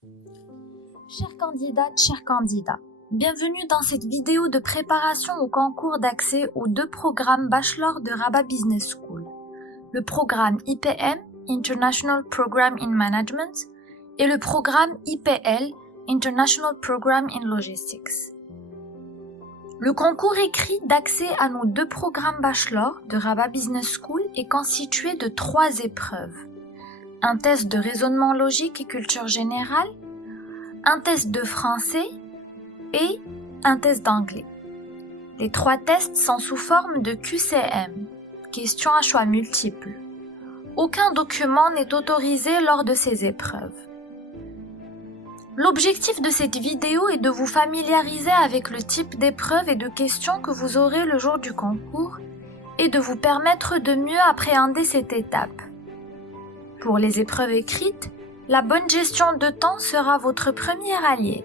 Chères candidates, chers candidats, bienvenue dans cette vidéo de préparation au concours d'accès aux deux programmes Bachelor de Rabat Business School, le programme IPM, International Program in Management, et le programme IPL, International Program in Logistics. Le concours écrit d'accès à nos deux programmes Bachelor de Rabat Business School est constitué de 3 épreuves. Un test de raisonnement logique et culture générale, un test de français et un test d'anglais. Les 3 tests sont sous forme de QCM, questions à choix multiples. Aucun document n'est autorisé lors de ces épreuves. L'objectif de cette vidéo est de vous familiariser avec le type d'épreuves et de questions que vous aurez le jour du concours et de vous permettre de mieux appréhender cette étape. Pour les épreuves écrites, la bonne gestion de temps sera votre premier allié.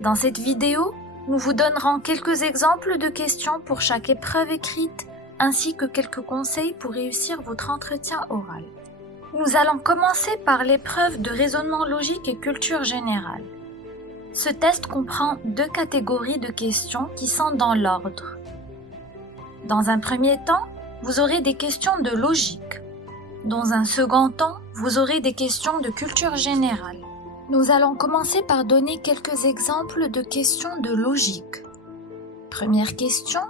Dans cette vidéo, nous vous donnerons quelques exemples de questions pour chaque épreuve écrite, ainsi que quelques conseils pour réussir votre entretien oral. Nous allons commencer par l'épreuve de raisonnement logique et culture générale. Ce test comprend 2 catégories de questions qui sont dans l'ordre. Dans un premier temps, vous aurez des questions de logique. Dans un second temps, vous aurez des questions de culture générale. Nous allons commencer par donner quelques exemples de questions de logique. Première question.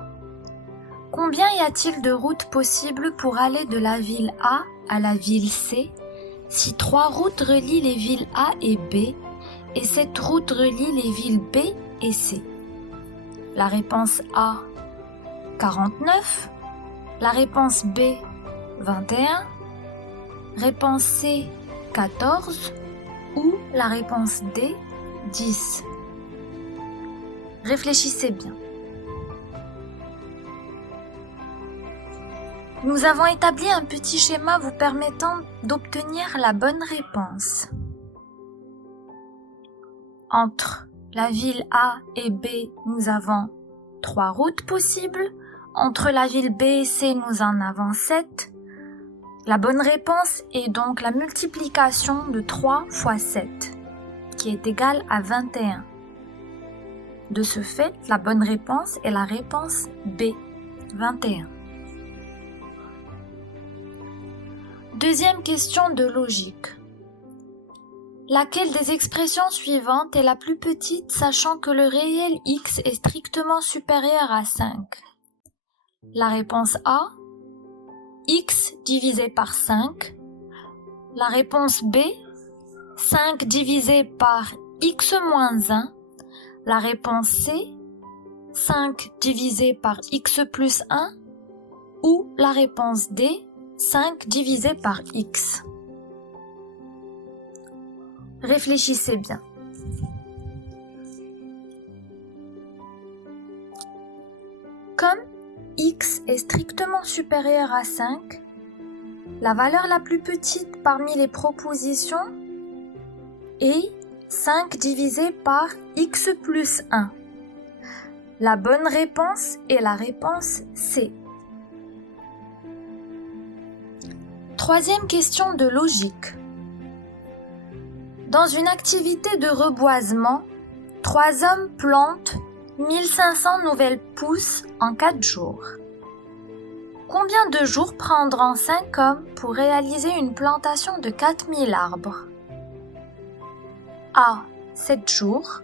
Combien y a-t-il de routes possibles pour aller de la ville A à la ville C si 3 routes relient les villes A et B et cette route relie les villes B et C? La réponse A, 49. La réponse B, 21. Réponse C, 14 ou la réponse D, 10. Réfléchissez bien. Nous avons établi un petit schéma vous permettant d'obtenir la bonne réponse. Entre la ville A et B, nous avons 3 routes possibles. Entre la ville B et C, nous en avons 7. La bonne réponse est donc la multiplication de 3 fois 7, qui est égale à 21. De ce fait, la bonne réponse est la réponse B, 21. Deuxième question de logique. Laquelle des expressions suivantes est la plus petite sachant que le réel x est strictement supérieur à 5? La réponse A, x divisé par 5. La réponse B, 5 divisé par x moins 1. La réponse C, 5 divisé par x plus 1. Ou la réponse D, 5 divisé par x. Réfléchissez bien. Comme x est strictement supérieur à 5, la valeur la plus petite parmi les propositions est 5 divisé par x plus 1. La bonne réponse est la réponse C. Troisième question de logique. Dans une activité de reboisement, 3 hommes plantent 1500 nouvelles pousses en 4 jours. Combien de jours prendront 5 hommes pour réaliser une plantation de 4000 arbres? A. 7 jours.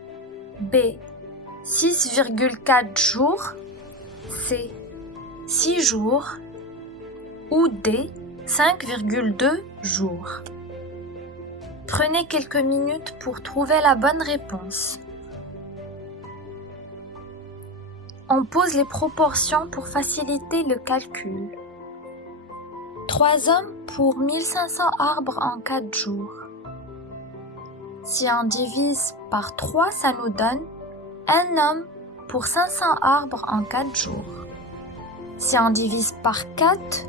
B. 6,4 jours. C. 6 jours. Ou D. 5,2 jours. Prenez quelques minutes pour trouver la bonne réponse. On pose les proportions pour faciliter le calcul. 3 hommes pour 1500 arbres en 4 jours. Si on divise par 3, ça nous donne un homme pour 500 arbres en 4 jours. Si on divise par 4,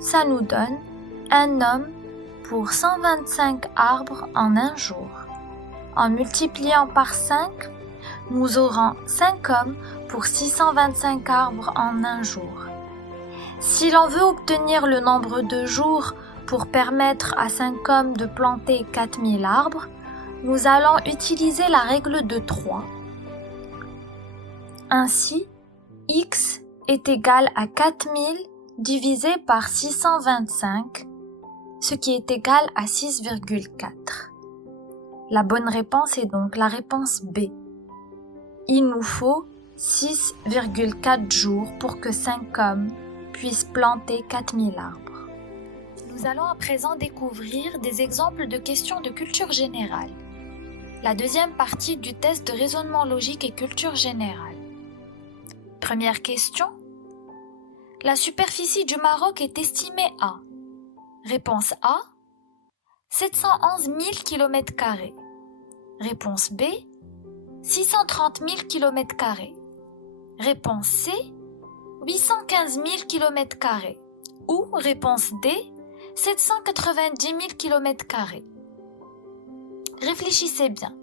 ça nous donne un homme pour 125 arbres en un jour. En multipliant par 5, nous aurons 5 hommes pour 625 arbres en un jour. Si l'on veut obtenir le nombre de jours pour permettre à 5 hommes de planter 4000 arbres, nous allons utiliser la règle de 3. Ainsi, x est égal à 4000 divisé par 625, ce qui est égal à 6,4. La bonne réponse est donc la réponse B. Il nous faut 6,4 jours pour que 5 hommes puissent planter 4000 arbres. Nous allons à présent découvrir des exemples de questions de culture générale. La deuxième partie du test de raisonnement logique et culture générale. Première question. La superficie du Maroc est estimée à. Réponse A. 711 000 km². Réponse B. 630 000 km². Réponse C. 815 000 km². Ou réponse D. 790 000 km². Réfléchissez bien.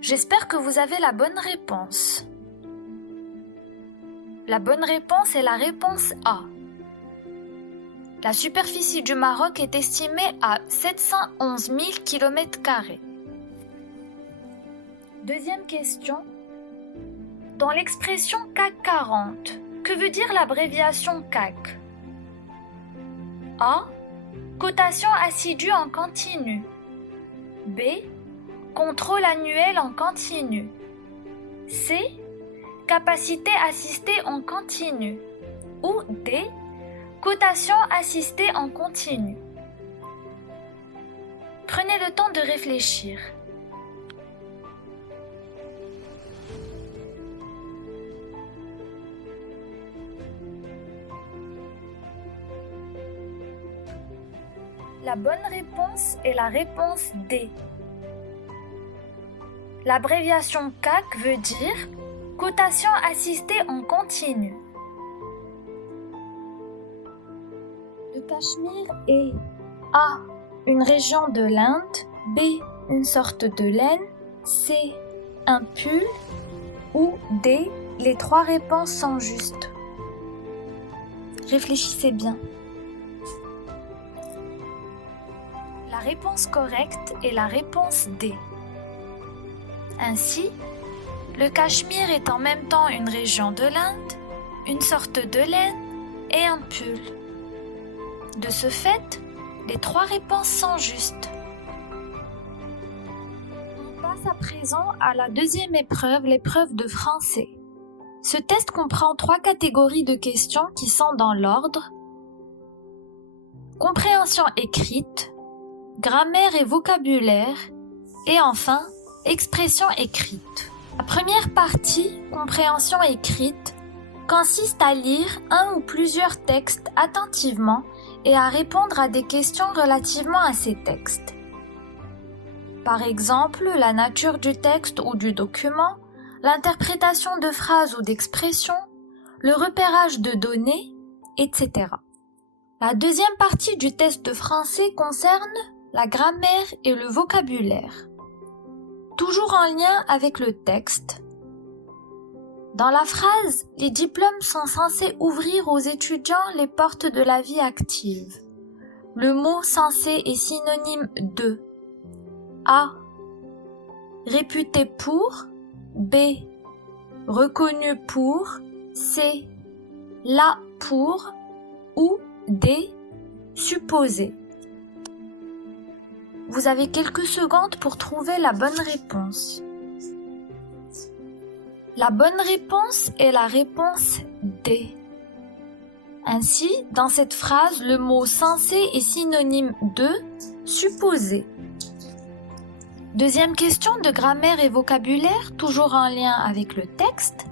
J'espère que vous avez la bonne réponse. La bonne réponse est la réponse A. La superficie du Maroc est estimée à 711 000 km². Deuxième question. Dans l'expression CAC 40, que veut dire l'abréviation CAC? A. Cotation assidue en continu. B. Contrôle annuel en continu. C. Capacité assistée en continu. Ou D. Cotation assistée en continu. Prenez le temps de réfléchir. La bonne réponse est la réponse D. L'abréviation CAC veut dire cotation assistée en continu. Le Cachemire est A. Une région de l'Inde. B. Une sorte de laine. C. Un pull. Ou D. Les 3 réponses sont justes. Réfléchissez bien. La réponse correcte est la réponse D. Ainsi, le Cachemire est en même temps une région de l'Inde, une sorte de laine et un pull. De ce fait, les 3 réponses sont justes. On passe à présent à la deuxième épreuve, l'épreuve de français. Ce test comprend 3 catégories de questions qui sont dans l'ordre: compréhension écrite, grammaire et vocabulaire, et enfin, expression écrite. La première partie, compréhension écrite, consiste à lire un ou plusieurs textes attentivement et à répondre à des questions relativement à ces textes. Par exemple, la nature du texte ou du document, l'interprétation de phrases ou d'expressions, le repérage de données, etc. La deuxième partie du test de français concerne la grammaire et le vocabulaire. Toujours en lien avec le texte. Dans la phrase, les diplômes sont censés ouvrir aux étudiants les portes de la vie active. Le mot censé est synonyme de A. Réputé pour. B. Reconnu pour. C. Là pour. Ou D. Supposé. Vous avez quelques secondes pour trouver la bonne réponse. La bonne réponse est la réponse D. Ainsi, dans cette phrase, le mot censé est synonyme de supposé. Deuxième question de grammaire et vocabulaire, toujours en lien avec le texte.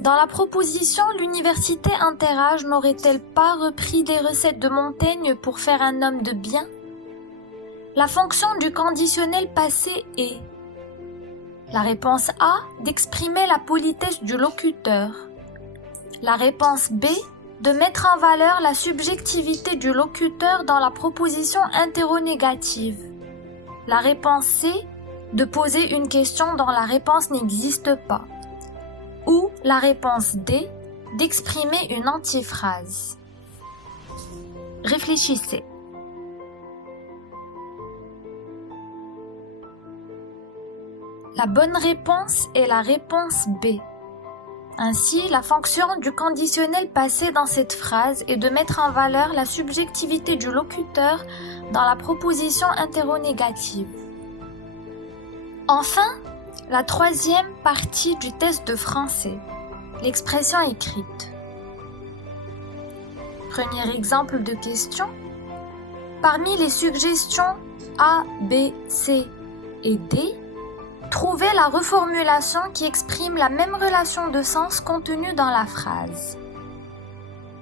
Dans la proposition, l'université Interage n'aurait-elle pas repris des recettes de Montaigne pour faire un homme de bien? La fonction du conditionnel passé est la réponse A, d'exprimer la politesse du locuteur. La réponse B, de mettre en valeur la subjectivité du locuteur dans la proposition interrogative. La réponse C, de poser une question dont la réponse n'existe pas. Ou la réponse D, d'exprimer une antiphrase. Réfléchissez. La bonne réponse est la réponse B. Ainsi, la fonction du conditionnel passé dans cette phrase est de mettre en valeur la subjectivité du locuteur dans la proposition interrogative. Enfin, la troisième partie du test de français, l'expression écrite. Premier exemple de question. Parmi les suggestions A, B, C et D, trouvez la reformulation qui exprime la même relation de sens contenue dans la phrase.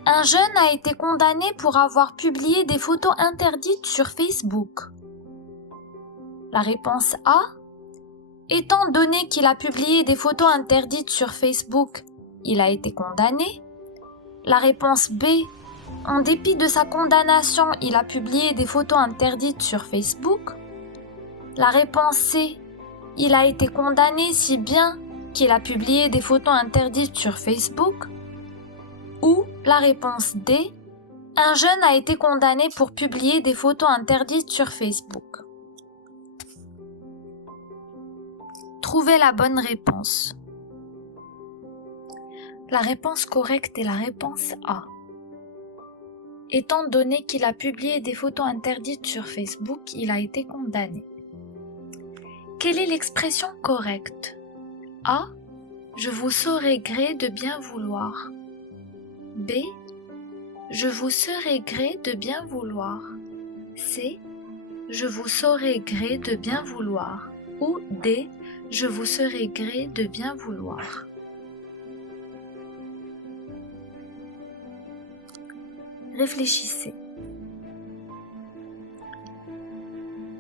Un jeune a été condamné pour avoir publié des photos interdites sur Facebook. La réponse A. Étant donné qu'il a publié des photos interdites sur Facebook, il a été condamné. La réponse B. En dépit de sa condamnation, il a publié des photos interdites sur Facebook. La réponse C. Il a été condamné si bien qu'il a publié des photos interdites sur Facebook. Ou la réponse D. Un jeune a été condamné pour publier des photos interdites sur Facebook. Trouvez la bonne réponse. La réponse correcte est la réponse A. Étant donné qu'il a publié des photos interdites sur Facebook, il a été condamné. Quelle est l'expression correcte? A. Je vous saurai gré de bien vouloir. B. Je vous serai gré de bien vouloir. C. Je vous saurai gré de bien vouloir. Ou D. Je vous serai gré de bien vouloir. Réfléchissez.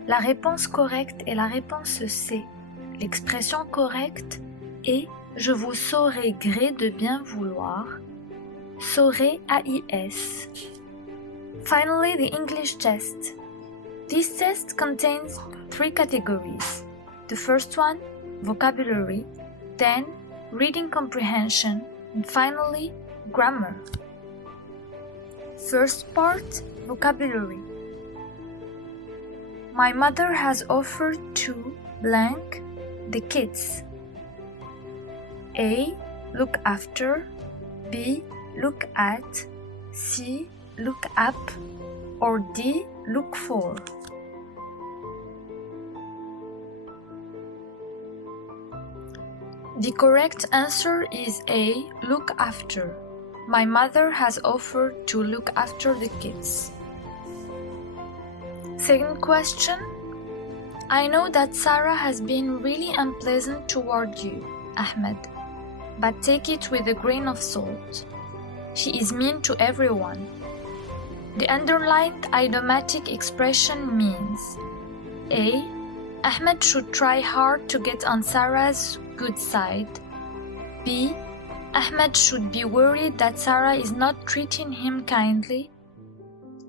La réponse correcte est la réponse C. L'expression correcte est « Je vous saurai gré de bien vouloir ». Saurai AIS. Finally, the English test. This test contains 3 categories. The first one, vocabulary, then reading comprehension, and finally, grammar. First part, vocabulary. My mother has offered to blank the kids. A. Look after. B. Look at. C. Look up. Or D. Look for. The correct answer is A. Look after. My mother has offered to look after the kids. Second question. I know that Sarah has been really unpleasant toward you, Ahmed, but take it with a grain of salt. She is mean to everyone. The underlined idiomatic expression means A. Ahmed should try hard to get on Sarah's good side. B. Ahmed should be worried that Sarah is not treating him kindly.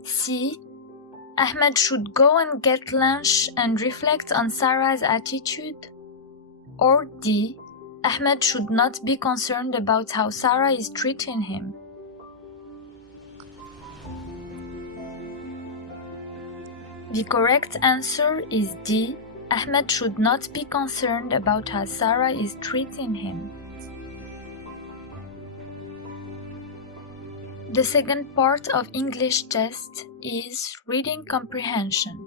C. Ahmed should go and get lunch and reflect on Sarah's attitude. Or D. Ahmed should not be concerned about how Sarah is treating him. The correct answer is D. Ahmed should not be concerned about how Sarah is treating him. The second part of English test is reading comprehension.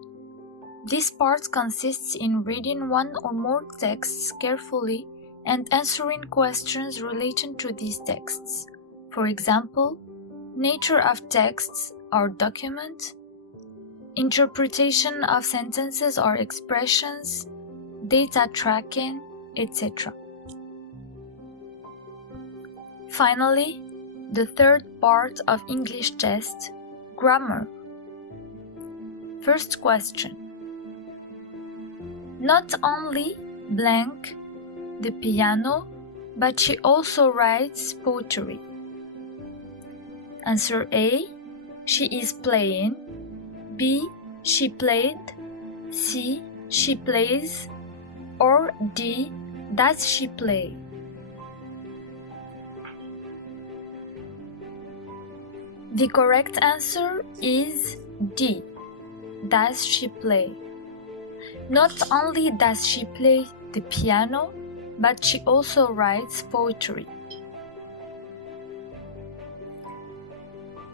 This part consists in reading one or more texts carefully and answering questions relating to these texts. For example, nature of texts or document, interpretation of sentences or expressions, data tracking, etc. Finally, the third part of English test, grammar. First question. Not only blank the piano, but she also writes poetry. Answer A. She is playing. B. She played. C. She plays. Or D. Does she play? The correct answer is D. Does she play? Not only does she play the piano, but she also writes poetry.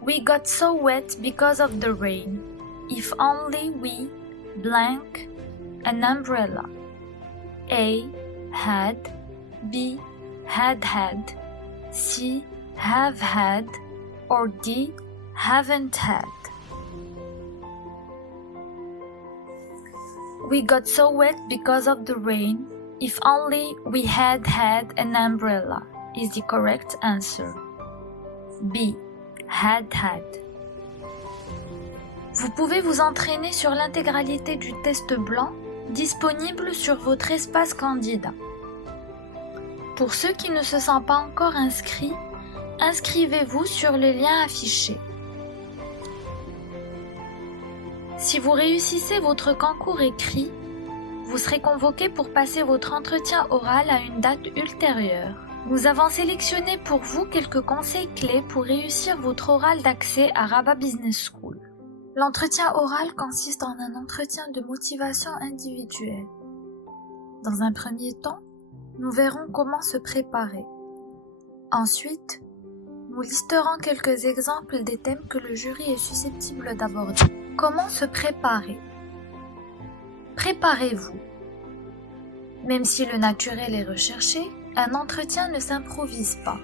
We got so wet because of the rain. If only we blank an umbrella. A. Had. B. Had had. C. Have had. Or D. Haven't had. We got so wet because of the rain. If only we had had an umbrella is the correct answer. B. Had had. Vous pouvez vous entraîner sur l'intégralité du test blanc disponible sur votre espace candidat. Pour ceux qui ne se sentent pas encore inscrits, inscrivez-vous sur le lien affiché. Si vous réussissez votre concours écrit, vous serez convoqué pour passer votre entretien oral à une date ultérieure. Nous avons sélectionné pour vous quelques conseils clés pour réussir votre oral d'accès à Rabat Business School. L'entretien oral consiste en un entretien de motivation individuelle. Dans un premier temps, nous verrons comment se préparer. Ensuite, nous listerons quelques exemples des thèmes que le jury est susceptible d'aborder. Comment se préparer? Préparez-vous. Même si le naturel est recherché, un entretien ne s'improvise pas.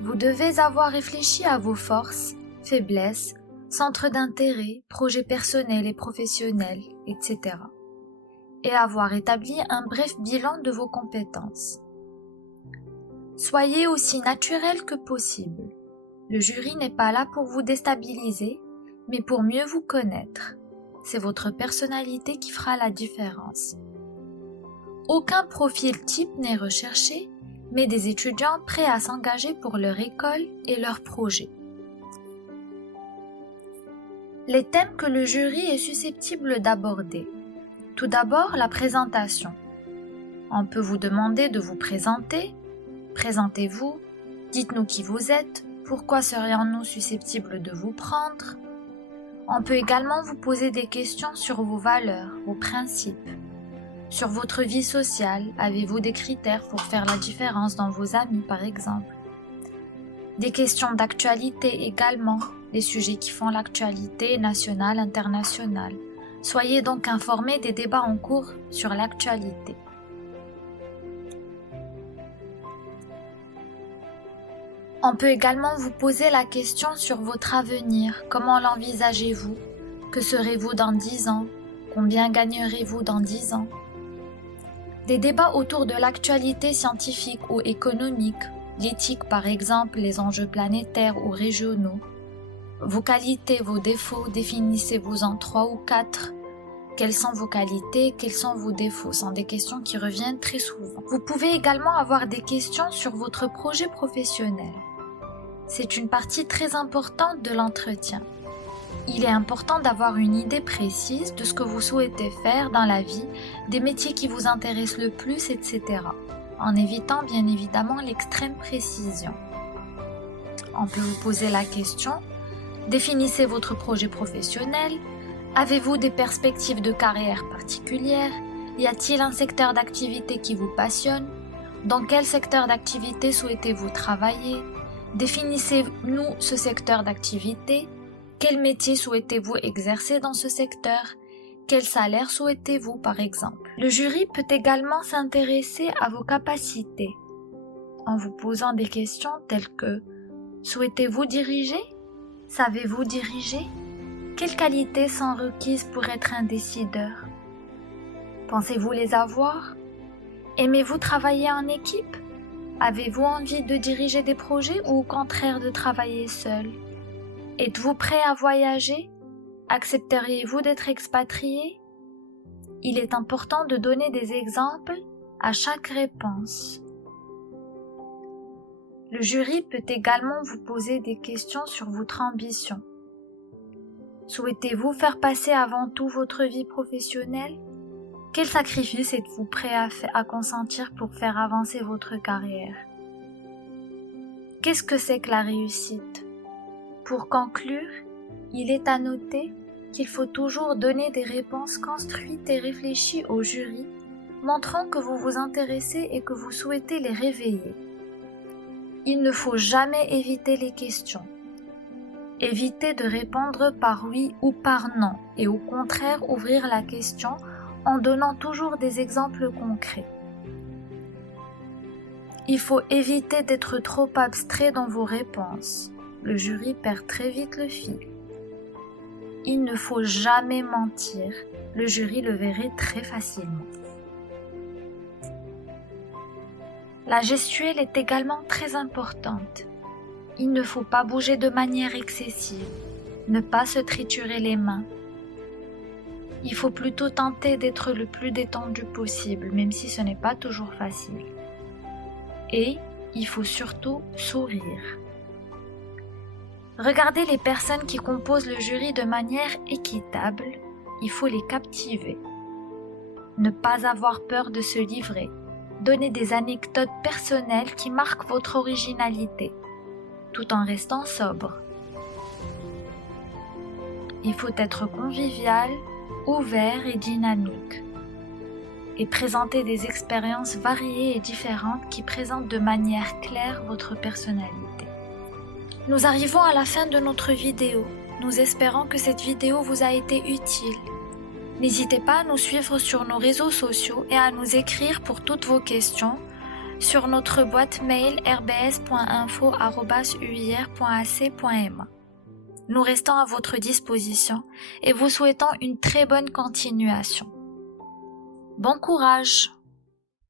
Vous devez avoir réfléchi à vos forces, faiblesses, centres d'intérêt, projets personnels et professionnels, etc. et avoir établi un bref bilan de vos compétences. Soyez aussi naturel que possible. Le jury n'est pas là pour vous déstabiliser, mais pour mieux vous connaître. C'est votre personnalité qui fera la différence. Aucun profil type n'est recherché, mais des étudiants prêts à s'engager pour leur école et leurs projets. Les thèmes que le jury est susceptible d'aborder. Tout d'abord, la présentation. On peut vous demander de vous présenter. Présentez-vous, dites-nous qui vous êtes, pourquoi serions-nous susceptibles de vous prendre. On peut également vous poser des questions sur vos valeurs, vos principes. Sur votre vie sociale, avez-vous des critères pour faire la différence dans vos amis par exemple? Des questions d'actualité également, les sujets qui font l'actualité nationale, internationale. Soyez donc informés des débats en cours sur l'actualité. On peut également vous poser la question sur votre avenir. Comment l'envisagez-vous? Que serez-vous dans 10 ans? Combien gagnerez-vous dans 10 ans? Des débats autour de l'actualité scientifique ou économique, l'éthique par exemple, les enjeux planétaires ou régionaux. Vos qualités, vos défauts, définissez-vous en 3 ou 4. Quelles sont vos qualités, quels sont vos défauts? Ce sont des questions qui reviennent très souvent. Vous pouvez également avoir des questions sur votre projet professionnel. C'est une partie très importante de l'entretien. Il est important d'avoir une idée précise de ce que vous souhaitez faire dans la vie, des métiers qui vous intéressent le plus, etc. En évitant bien évidemment l'extrême précision. On peut vous poser la question: définissez votre projet professionnel. Avez-vous des perspectives de carrière particulières? Y a-t-il un secteur d'activité qui vous passionne? Dans quel secteur d'activité souhaitez-vous travailler? Définissez-nous ce secteur d'activité. Quel métier souhaitez-vous exercer dans ce secteur? Quel salaire souhaitez-vous par exemple? Le jury peut également s'intéresser à vos capacités en vous posant des questions telles que: souhaitez-vous diriger? Savez-vous diriger? Quelles qualités sont requises pour être un décideur? Pensez-vous les avoir? Aimez-vous travailler en équipe? Avez-vous envie de diriger des projets ou au contraire de travailler seul? Êtes-vous prêt à voyager? Accepteriez-vous d'être expatrié? Il est important de donner des exemples à chaque réponse. Le jury peut également vous poser des questions sur votre ambition. Souhaitez-vous faire passer avant tout votre vie professionnelle? Quel sacrifice êtes-vous prêt à consentir pour faire avancer votre carrière? Qu'est-ce que c'est que la réussite? Pour conclure, il est à noter qu'il faut toujours donner des réponses construites et réfléchies au jury, montrant que vous vous intéressez et que vous souhaitez les réveiller. Il ne faut jamais éviter les questions. Évitez de répondre par oui ou par non, et au contraire ouvrir la question en donnant toujours des exemples concrets. Il faut éviter d'être trop abstrait dans vos réponses. Le jury perd très vite le fil. Il ne faut jamais mentir. Le jury le verrait très facilement. La gestuelle est également très importante. Il ne faut pas bouger de manière excessive, ne pas se triturer les mains. Il faut plutôt tenter d'être le plus détendu possible, même si ce n'est pas toujours facile. Et il faut surtout sourire. Regardez les personnes qui composent le jury de manière équitable, il faut les captiver. Ne pas avoir peur de se livrer. Donnez des anecdotes personnelles qui marquent votre originalité, tout en restant sobre. Il faut être convivial, ouvert et dynamique, et présenter des expériences variées et différentes qui présentent de manière claire votre personnalité. Nous arrivons à la fin de notre vidéo. Nous espérons que cette vidéo vous a été utile. N'hésitez pas à nous suivre sur nos réseaux sociaux et à nous écrire pour toutes vos questions sur notre boîte mail rbs.info@uir.ac.ma. Nous restons à votre disposition et vous souhaitons une très bonne continuation. Bon courage!